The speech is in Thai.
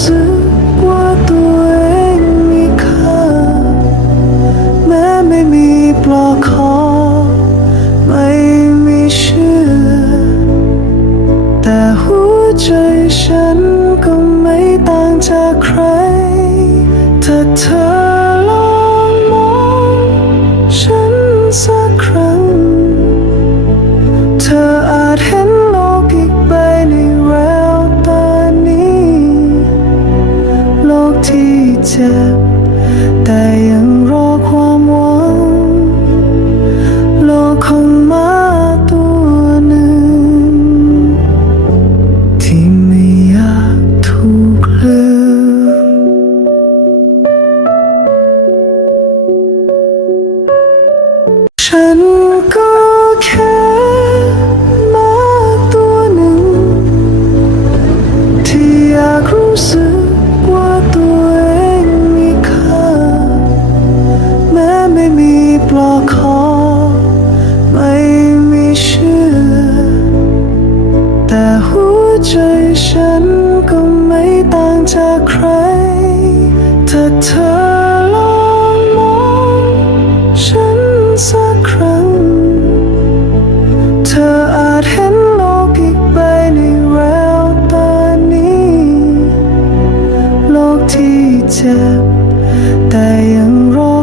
สึกว่าตัวเองมีค่า แม้ไม่มีปลอกคอ ไม่มีชื่อ แต่หัวใจฉันก็ เจ็บ แต่ยังรอความหวังโลกของหมาตัวหนึ่ง ที่ไม่อยากถูกลืมฉัน แต่หัวใจฉันก็ไม่ต่างจากใคร ถ้าเธอลองมองฉันสักครั้ง เธออาจเห็นโลกอีกใบในแววตานี้ โลกที่เจ็บแต่ยังรอ